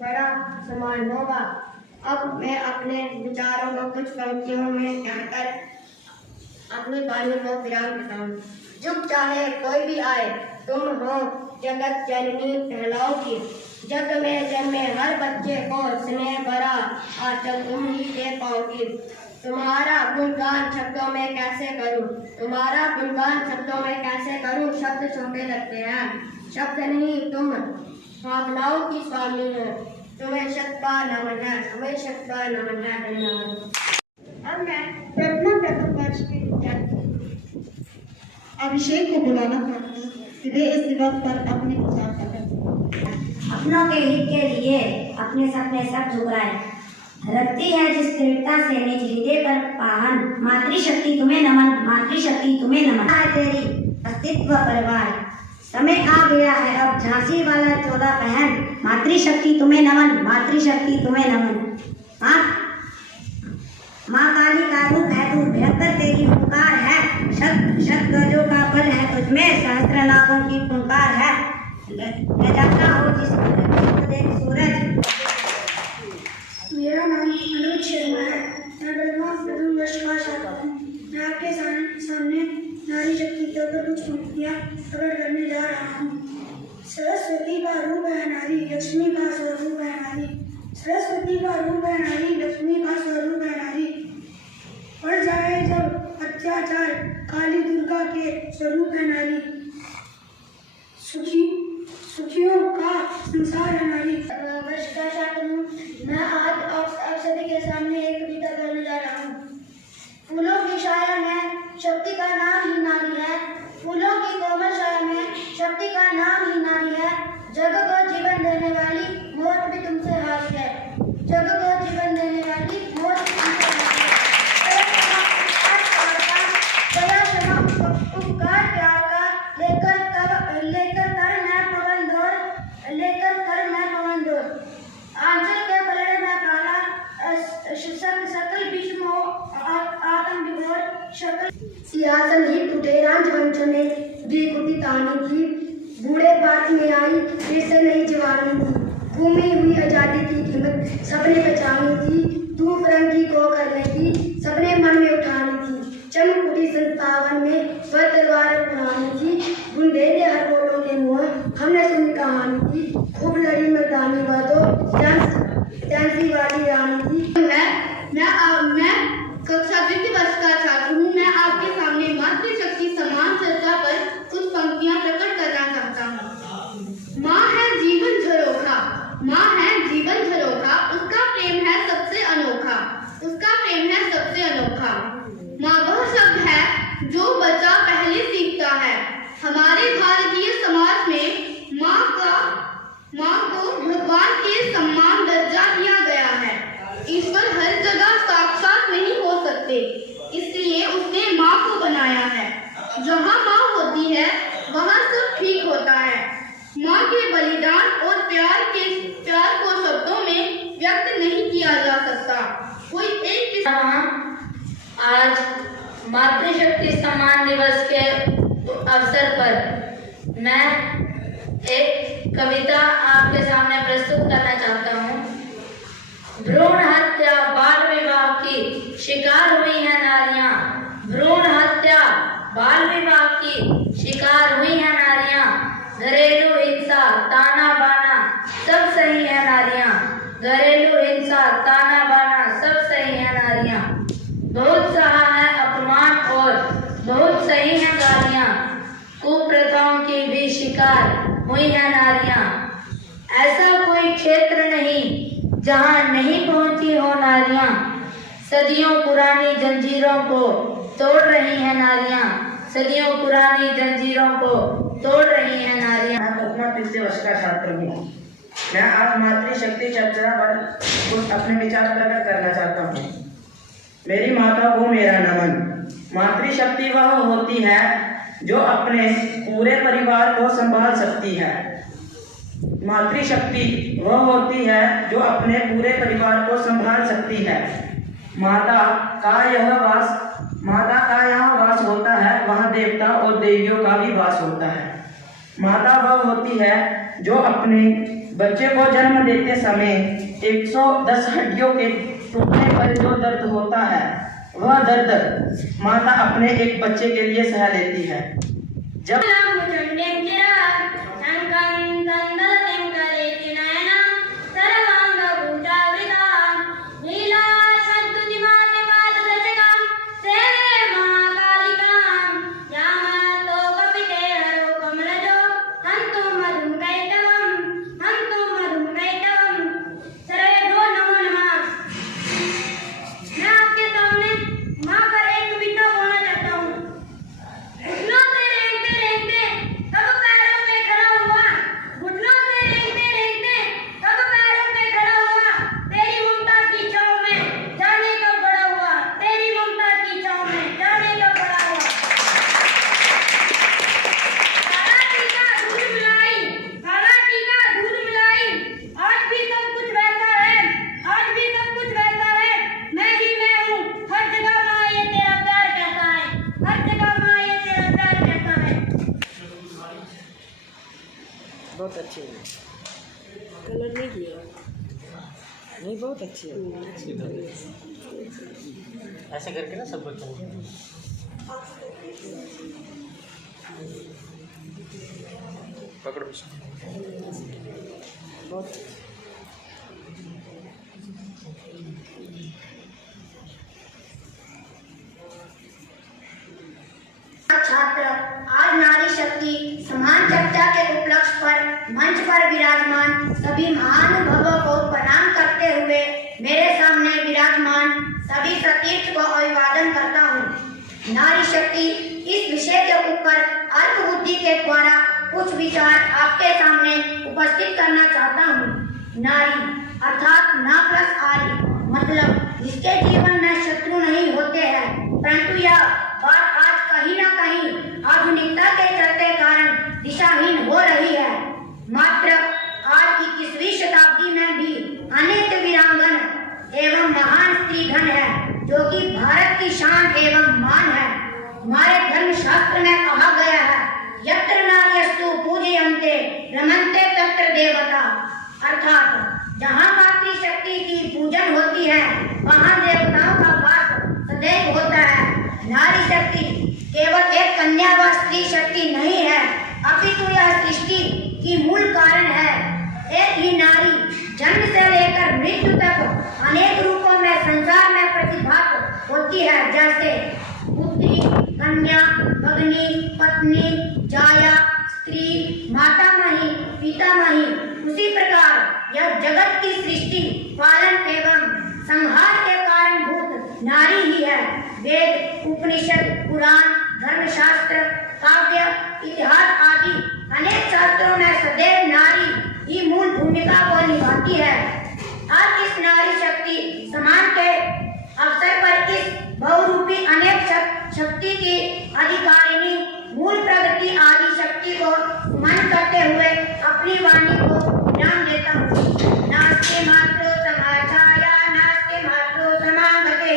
बड़ा सम्मान होगा। अब मैं अपने विचारों को कुछ पंक्तियों में कहकर अपनी वाणी को विराम देता हूँ। जुग चाहे कोई भी आए, तुम हो जगत जननी कहलाओगी। जग में जन्मे हर बच्चे को स्नेह भरा आंचल तुम ही दे पाओगी। तुम्हारा गुणगान शब्दों में कैसे करूं, तुम्हारा गुणगान शब्दों में कैसे करूं। शब्द छोटे लगते हैं, शब्द नहीं तुम भावनाओं की स्वामी हो। तुम्हें शतबार नमन है, तुम्हें शतबार नमन है। धन्यवाद। अब मैं प्रथम वर्ष के विद्यार्थी अभिषेक को बुलाना चाहती हूँ कि वे इस दिवस पर अपने विचार करें। अपनों के हित के लिए अपने सपने सब ठुकराए रखती है जिस दृढ़ता से निज हृदय पर पाहन। मातृशक्ति तुम्हें नमन, मातृशक्ति तुम्हें नमन है तेरी अस्तित्व परवार। समय आ गया है अब झांसी वाला 14 पहन। मातृशक्ति तुम्हें नमन, मातृशक्ति तुम्हें नमन। माँ काली का रूप है तू, भयंकर तेरी पुकार है। शत शत गजों का बल है तुझमें, सहस्त्र नागों की पुकार है। ले जाता हो जिस देख सूरज। मेरा नाम अनुज शर्मा है। मैं प्रथम वर्ष का छात्र हूँ। मैं आपके सामने नारी शक्ति के ऊपर कुछ पंक्तियाँ प्रकट करने जा रहा हूँ। सरस्वती का रूप है नारी, लक्ष्मी का स्वरूप है नारी। सरस्वती का रूप है नारी, लक्ष्मी का स्वरूप है नारी। बढ़ जाए जब अत्याचार, काली दुर्गा के स्वरूप है नारी। सुखियों का संसार है नारी। वर्ष का छात्र हूँ। मैं आज आप सभी के सामने एक कविता करने जा रहा हूँ। फूलों की छाया में शक्ति का नाम ही नारी है। फूलों की कोमल छाया में शक्ति का नाम ही नारी है। जग को जीवन देने वाली मौत भी तुमसे हारी है। जग को जीवन देने वाली मौत भी तुमसे हारी है। उपकार प्यार का लेकर कर मैं पवन दौर। आंचल के पलड़े में काला सकल विश्व आत्म विभोर शकल। सियासन ही टूटे राजवंश ने द्विकुटी तानी थी। बूढ़े बात में आई फिर से नई जवानी थी। घूमी हुई आजादी की कीमत सबने पहचानी थी। तू फरंगी को करने की सबने मन में उठानी थी। चमकुटी 57 में स्वर तलवार उठानी थी। बुंदे ने हर बोलों के मुँह हमने सुनी कहानी थी। खूब लड़ी मर्दानी बातों झांसी वाली रानी थी। मैं कक्षा 2 वर्ष का छात्र हूँ। मैं आपके सामने मातृशक्ति समान चर्चा पर कुछ पंक्तियाँ प्रकट करना चाहता हूँ। माँ है जीवन झरोखा, माँ है जीवन झरोखा। उसका प्रेम है सबसे अनोखा, उसका प्रेम है सबसे अनोखा। माँ वह शब्द है जो बच्चा पहले सीखता है। हमारे भारतीय समाज में माँ को भगवान के समान दर्जा दिया गया है। ईश्वर हर जगह साक्षात नहीं हो सकते, इसलिए उसने माँ को बनाया है। जहाँ माँ होती है वहाँ सब ठीक होता है। माँ के बलिदान और प्यार को शब्दों में व्यक्त नहीं किया जा सकता। कोई एक आज मातृशक्ति सम्मान दिवस के अवसर पर मैं एक कविता आपके सामने प्रस्तुत करना चाहता हूँ। भ्रूण हत्या बाल विवाह की शिकार हुई है नारियां। भ्रूण हत्या बाल विवाह की शिकार हुई है नारियां। घरेलू हिंसा ताना बाना सब सही है नारियां। घरेलू हिंसा ताना बाना सब सही है नारियां। बहुत सहा है अपमान और बहुत सही है गालियां। कुप्रथाओं की भी शिकार हुई है नारियां। ऐसा कोई क्षेत्र नहीं जहां नहीं पहुंची हो नारियां। सदियों पुरानी जंजीरों को तोड़ रही है नारियां। सदियों पुरानी जंजीरों को तोड़ रही है नारियां। मैं प्रथम 3 वर्ष का छात्र हूँ। मैं आज मातृशक्ति चर्चा पर कुछ अपने विचार प्रकट करना चाहता हूँ। मेरी माता को मेरा नमन। मातृशक्ति वह होती है जो अपने पूरे परिवार को संभाल सकती है। मातृशक्ति वह होती है जो अपने पूरे परिवार को संभाल सकती है। माता का यहाँ वास होता है, वहाँ देवता और देवियों का भी वास होता है। माता वह होती है जो अपने बच्चे को जन्म देते समय 110 हड्डियों के टूटने पर जो दर्द होता है वह दर्द माता अपने एक बच्चे के लिए सह लेती है। जब बहुत अच्छी है, कलर नहीं किया, नहीं बहुत अच्छी है। ऐसे करके ना सब बच्चों को पकड़ो। बहुत छात्र आज नारी शक्ति समान चर्चा के उपलक्ष्य पर मंच पर विराजमान सभी महानुभवों को प्रणाम करते हुए मेरे सामने विराजमान सभी सतीर्थ को अभिवादन करता हूँ। नारी शक्ति इस विषय के ऊपर अल्प बुद्धि के द्वारा कुछ विचार आपके सामने उपस्थित करना चाहता हूँ। नारी अर्थात ना प्लस आर्य मतलब जिसके जीवन में शत्रु नहीं होते हैं, परंतु यह बात आज कहीं न कहीं आधुनिकता के चलते कारण दिशाहीन हो रही है। मात्र आज 21वीं शताब्दी में भी अनेक वीरांगन एवं महान स्त्रीगण है जो कि भारत की शान एवं मान है। हमारे धर्म शास्त्र में कहा गया है, यत्र नार्यस्तु पूजयन्ते रमन्ते तत्र देवता, अर्थात जहाँ मातृशक्ति की पूजन होती है वहाँ देवताओं का वास सदैव होता है। नारी शक्ति केवल एक कन्या व स्त्री शक्ति नहीं है, अपितु यह सृष्टि की मूल कारण है। एक ही नारी जन्म से लेकर मृत्यु तक अनेक रूपों में संसार में प्रतिभात होती है, जैसे पुत्री, कन्या, भगिनी, पत्नी, जाया, स्त्री, मातामही, पितामही। उसी प्रकार यह जगत की सृष्टि, पालन एवं संहार के कारणभूत नारी ही है। वेद, उपनिषद, पुराण, धर्मशास्त्र, काव्य, इतिहास आदि अनेक शास्त्रों में सदैव नारी ही मूल भूमिका को निभाती है। आज इस नारी शक्ति समान के अवसर पर इस बहुरूपी अनेक शक्ति की अधिकारिणी मूल प्रगति आदि शक्ति को मन करते हुए अपनी वाणी को विराम देता हूँ। नास्ति मात्रो समाचाया नास्ति मात्रो समागते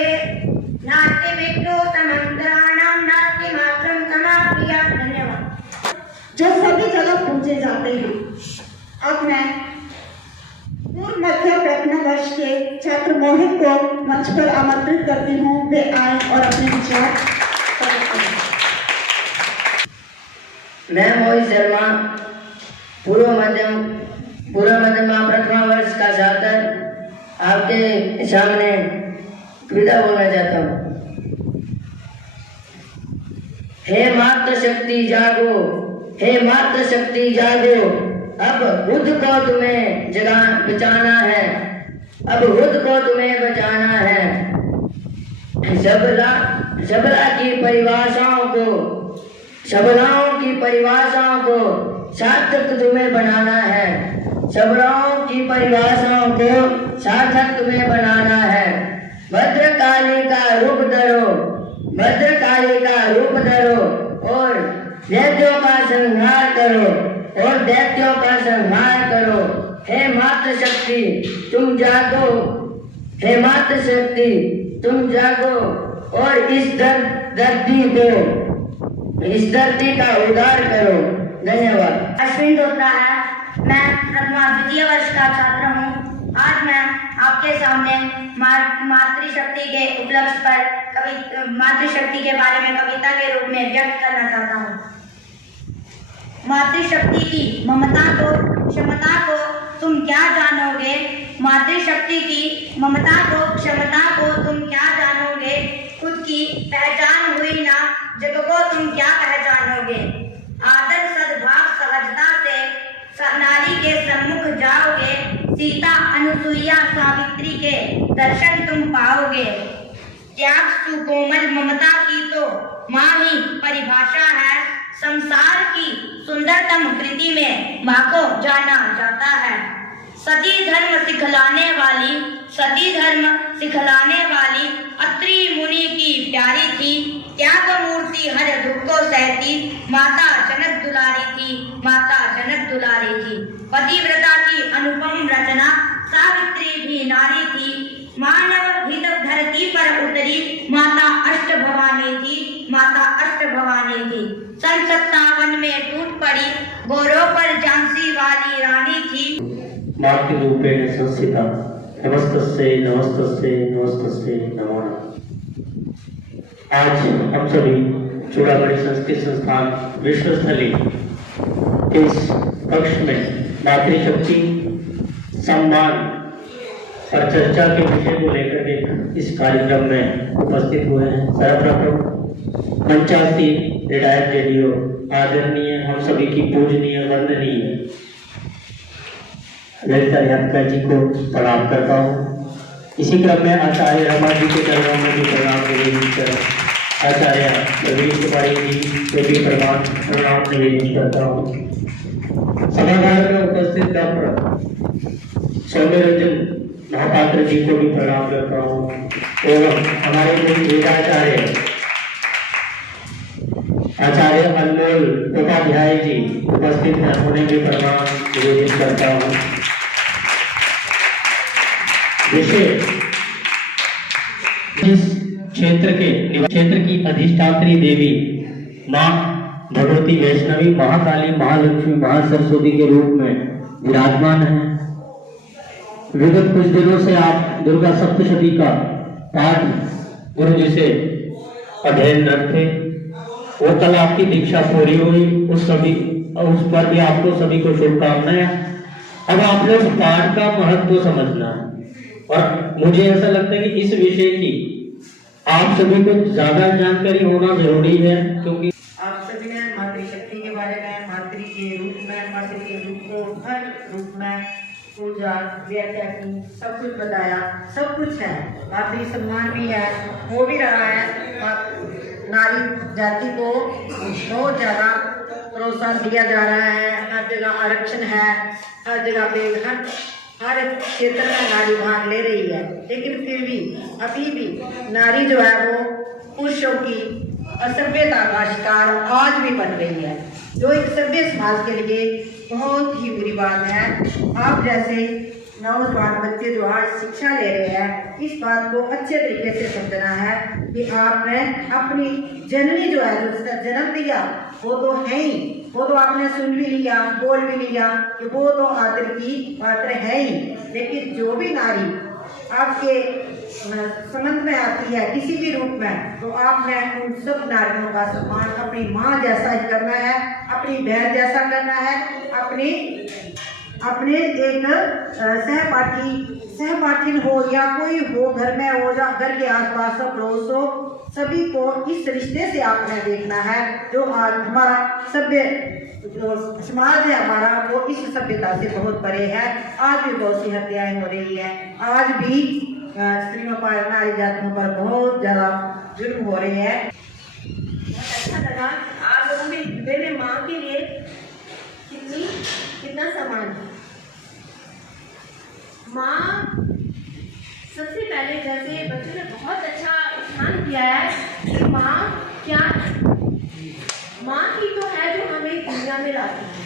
नास्ति विक्रो समंत्राणाम नास्ति मात्रम समाप्रिया। धन्यवाद। जो सभी जगह पूजे जाते हैं। अब मैं पूर्व मध्य प्रथम वर्ष के छात्र मोहित को मंच पर आमंत्रित करती हूँ, वे आए और अपने विचार प्रकट करें। मैं मोहित शर्मा पूर्व मध्यम प्रथम वर्ष का छात्र आपके सामने कविता बोलना चाहता हूँ। हे मातृ शक्ति जागो, हे मातृ शक्ति जागो, अब खुद को तुम्हें बचाना है, अब खुद को तुम्हें बचाना है। सबला की परिभाषाओं को सार्थक तुम्हें बनाना है, सबलाओं की परिभाषाओं को सार्थक तुम्हें बनाना है। भद्रकाली का रूप धरो, भद्रकाली का रूप धरो और दैत्यों का संहार करो, और दैत्यों का संहार करो। हे मातृ शक्ति तुम जागो, हे मातृ शक्ति तुम जागो और इस धरती का उद्धार करो। धन्यवाद। अश्विन होता है। मैं प्रथमा द्वितीय वर्ष का छात्र हूँ। आज मैं आपके सामने मातृशक्ति के उपलक्ष्य पर मातृशक्ति के बारे में कविता के रूप में व्यक्त करना चाहता हूँ। मातृशक्ति की ममता को क्षमता को तुम क्या जानोगे, मातृशक्ति की ममता को क्षमता को तुम क्या जानोगे, खुद की पहचान हुई ना जग को तुम क्या पहचानोगे। आदर सद्भाव सहजता से नारी के सम्मुख जाओगे, सीता अनुसुईया सावित्री के दर्शन तुम पाओगे। त्याग सुकोमल ममता की तो माँ ही परिभाषा है, संसार की सुंदरतम कृति में माँ को जाना जाता है। सती धर्म सिखलाने वाली अत्रि मुनि की प्यारी थी, त्याग मूर्ति हर दुख को सहती, माता जनक दुलारी थी। पतिव्रता की अनुपम रचना सावित्री भी नारी थी, मानव हित धरती पर उतरी, माता अष्टभवानी थी। सन 57 में टूट पड़ी, गोरों पर झांसी वाली रानी थी। मातृरूपेण संस्थिता नमस्तस्यै नमो नमः। आज हम सभी चूड़ामणि संस्कृत संस्थान विश्वस्थली इस कक्ष में मातृशक्ति सम्मान पर चर्चा के विषय को लेकर के इस कार्यक्रम में उपस्थित हुए हैं। सर्वप्रथम मंचासीन रिटायर्ड जेडीओ आदरणीय हम सभी की पूजनीय वंदनीय ललिता यादकर जी को प्रणाम करता हूँ। इसी क्रम में आचार्य रमा जी के चरणों में भी प्रणाम निवेदित कर आचार्य रवीश कुमारी जी को भी प्रणाम निवेदित करता हूँ। सभागार में उपस्थित डॉक्टर सौम्यरंजन महापात्र जी को भी प्रणाम करता हूँ एवं हमारे वेदाचार्य आचार्य अनमोल उपाध्याय जी उपस्थित हैं, उन्हें भी प्रणाम निवेदित करता हूँ। विषय इस क्षेत्र की अधिष्ठात्री देवी माँ भगवती वैष्णवी महाकाली महालक्ष्मी महासरस्वती के रूप में विराजमान है। विगत कुछ दिनों से आप दुर्गा सप्तशती का पाठ गुरु जी से अध्ययनरत थे। वो कल आपकी दीक्षा पूरी हुई, उस पर भी आपको सभी को शुभकामनाएं। अब आपने उस पाठ का महत्व समझना है और मुझे ऐसा लगता है कि इस विषय की आप सभी को ज्यादा जानकारी होना जरूरी है, क्योंकि आप सभी ने मातृशक्ति के बारे में, मातृ के रूप को हर रूप में पूजा व्याख्या की, सब कुछ बताया। सब कुछ है, मातृ सम्मान भी है, हो भी रहा है। नारी जाति को बहुत ज्यादा प्रोत्साहन दिया जा रहा है, हर जगह आरक्षण है, हर जगह पे हर क्षेत्र में नारी भाग ले रही है। लेकिन फिर भी अभी भी नारी जो है वो पुरुषों की असभ्यता का शिकार आज भी बन रही है, जो एक सभ्य समाज के लिए बहुत ही बुरी बात है। आप जैसे नौजवान बच्चे जो आज शिक्षा ले रहे हैं, इस बात को अच्छे तरीके से समझना है कि आपने अपनी जननी जो है, जो जन्म दिया, वो तो है ही, वो तो आपने सुन भी लिया, बोल भी लिया कि वो तो आदर की पात्र है ही। लेकिन जो भी नारी आपके संबंध में आती है किसी भी रूप में, तो आपने उन सब नारियों का सम्मान अपनी माँ जैसा ही करना है, अपनी बहन जैसा करना है, अपने एक सहपाठी हो या कोई हो, घर में हो या घर के आसपास सब पड़ोस हो, सभी को इस रिश्ते से आपने देखना है। जो आज हमारा सभ्य जो समाज है हमारा, वो इस सभ्यता से बहुत परे है। आज भी बहुत सी हत्याएं हो रही है, आज भी स्त्रियों पर, नारी जातियों पर बहुत ज्यादा जुर्म हो रहे हैं। अच्छा लगा आप लोगों ने मेरे माँ के लिए कितना सम्मान है। माँ सबसे पहले, जैसे बच्चों ने बहुत अच्छा ध्यान किया है कि माँ क्या है। माँ ही तो है जो हमें दुनिया में लाती है।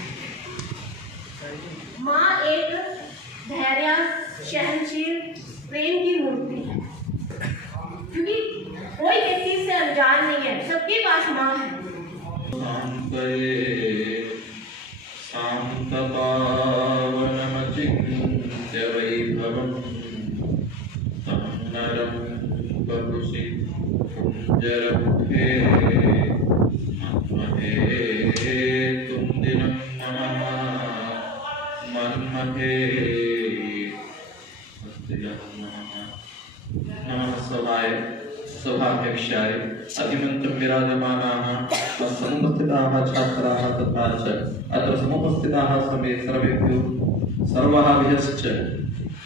माँ एक धैर्य, सहनशील, प्रेम की मूर्ति है, क्योंकि कोई किसी से अनजान नहीं है, सबके पास माँ है। शांत पावन नरं बभूषि कुञ्जरमुखे मन्महे तुन्दिनं नमः मन्महे नमः सभाय सभाध्यक्षाय अतिमन्त्रं विराजमानाः समुपस्थिताः छात्राः तथा च अत्र समुपस्थिताः सर्वेभ्यो सर्वाभिश्च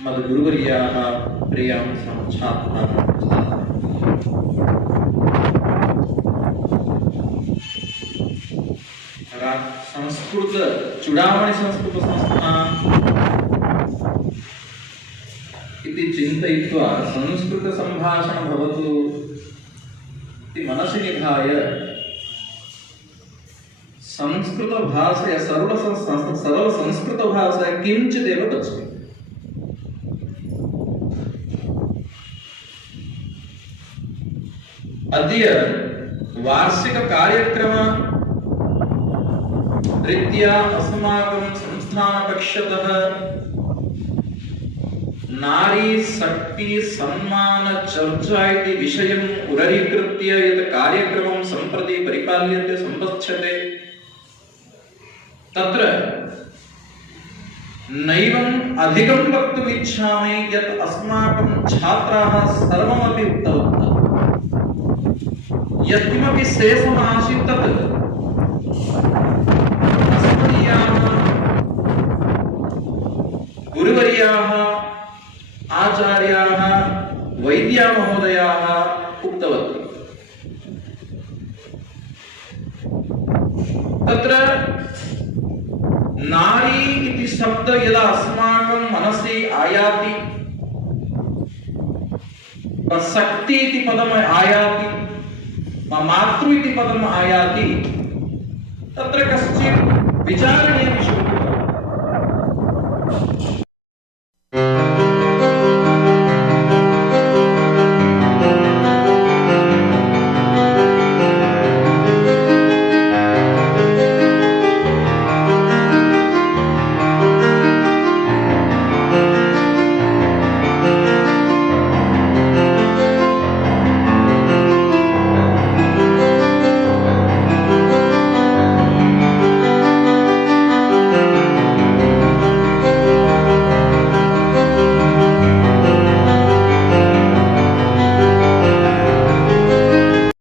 मद्गुरुवर्याः प्रियां छात्राः संस्कृत चूड़ामणि संस्कृत संस्था इति चिन्तयित्वा संस्कृत संभाषण भवतु इति मनसि निधाय संस्कृत भाषया सरल संस्कृत भाषया किंचिदेव वच्मि। अद्य वार्षिक कार्यक्रम रीत्या अस्माकं संस्थान पक्षतः नारी शक्ति सम्मान चर्चा इति विषयम् उररीकृत्य यत् कार्यक्रमं सम्प्रति परिपाल्यते सम्पत्स्यते तत्र नैवम् अधिकं वक्तुम् इच्छामि यत् अस्माकं छात्राः सर्वमपि उक्तवन्तः यत्किमपि शेषमासीत् तत् अस्मदीयाः गुरुवर्याः आचार्याः वैद्या महोदयाः उक्तवती। तत्र नारी इति शब्द यदा अस्माकं मनसि आयाति शक्ति इति पदम् आयाति मातृ इति पदम् आयाति तत्र कश्चित् विचारणीयः विषयः